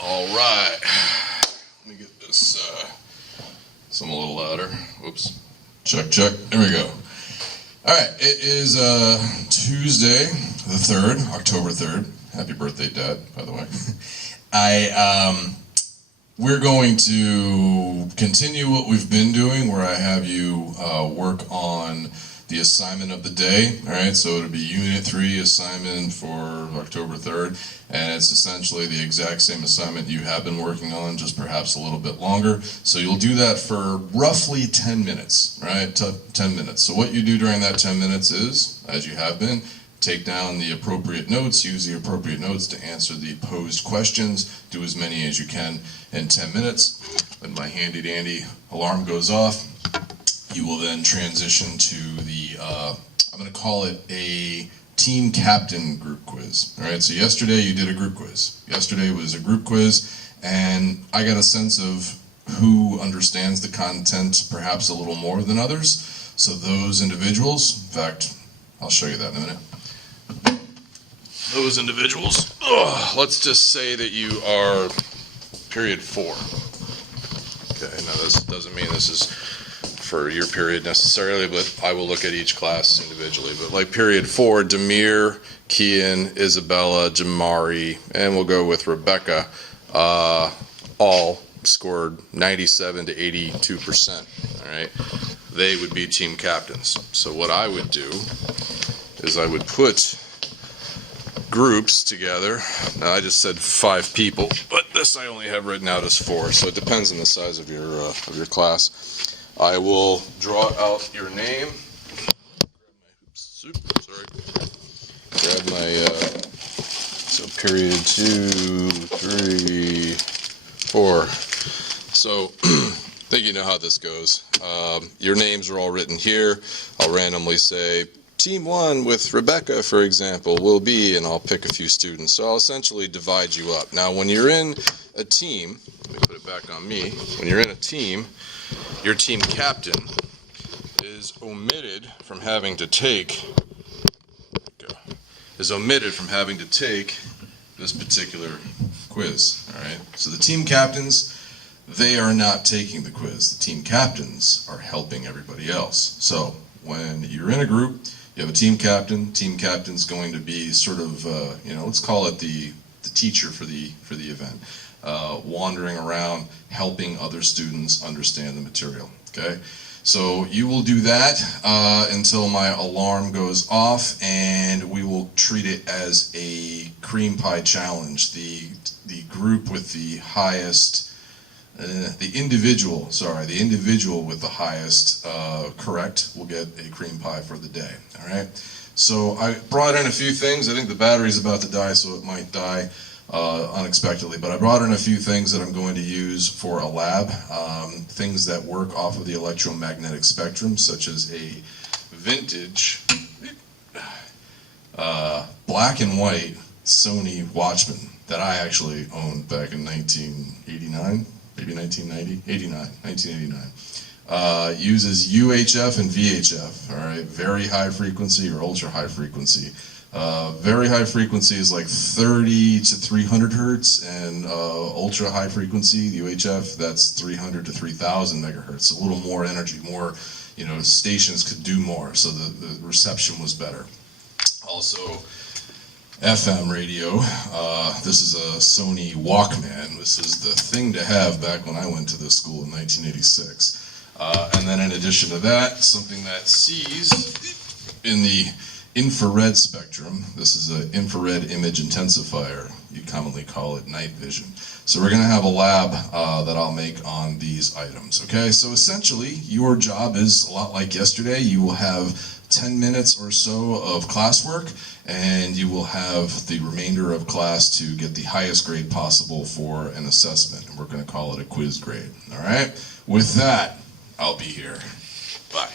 All right. Let me get this some a little louder. Whoops. Check, check. There we go. All right. It is Tuesday, the 3rd, October 3rd. Happy birthday, Dad, by the way. We're going to continue what we've been doing, where I have you work on the assignment of the day. All right, so it'll be Unit 3 assignment for October 3rd, and it's essentially the exact same assignment you have been working on, just perhaps a little bit longer. So you'll do that for roughly 10 minutes, right? 10 minutes. So what you do during that 10 minutes is, as you have been, take down the appropriate notes, use the appropriate notes to answer the posed questions, do as many as you can in 10 minutes. When my handy dandy alarm goes off, you will then transition to the, I'm going to call it a team captain group quiz. All right, so yesterday you did a group quiz. Yesterday was a group quiz, and I got a sense of who understands the content perhaps a little more than others. So those individuals, in fact, I'll show you that in a minute. Those individuals, let's just say that you are period 4. Okay, now this doesn't mean this is for your period necessarily, but I will look at each class individually. But like period 4, Demir, Kian, Isabella, Jamari, and we'll go with Rebecca, all scored 97 to 82%. All right, they would be team captains. So what I would do is I would put groups together. Now I just said 5 people, but this I only have written out as 4, so it depends on the size of your class. I will draw out your name. Grab my so period 2, 3, 4. So I think you know how this goes. Your names are all written here. I'll randomly say Team 1 with Rebecca, for example, will be, and I'll pick a few students. So I'll essentially divide you up. Now, when you're in a team, let me put it back on me. When you're in a team, your team captain is omitted from having to take this particular quiz. All right. So the team captains, they are not taking the quiz. The team captains are helping everybody else. So when you're in a group, you have a team captain. Team captain's going to be sort of, let's call it the teacher for the event, wandering around, helping other students understand the material. Okay, so you will do that until my alarm goes off, and we will treat it as a cream pie challenge. The group with the highest. The individual with the highest correct will get a cream pie for the day. All right. So I brought in a few things. I think the battery's about to die, so it might die unexpectedly. But I brought in a few things that I'm going to use for a lab. Things that work off of the electromagnetic spectrum, such as a vintage black and white Sony Watchman that I actually owned back in 1989. Maybe 1989. Uses UHF and VHF, all right, very high frequency or ultra high frequency. Very high frequency is like 30 to 300 hertz, and ultra high frequency, the UHF, that's 300 to 3000 megahertz. A little more energy, more, stations could do more, so the reception was better. Also, FM radio. This is a Sony Walkman. This is the thing to have back when I went to this school in 1986. And then in addition to that, something that sees in the infrared spectrum. This is an infrared image intensifier. You commonly call it night vision. So we're going to have a lab that I'll make on these items. Okay, so essentially your job is a lot like yesterday. You will have 10 minutes or so of classwork, and you will have the remainder of class to get the highest grade possible for an assessment, and we're going to call it a quiz grade. All right, with that, I'll be here. Bye.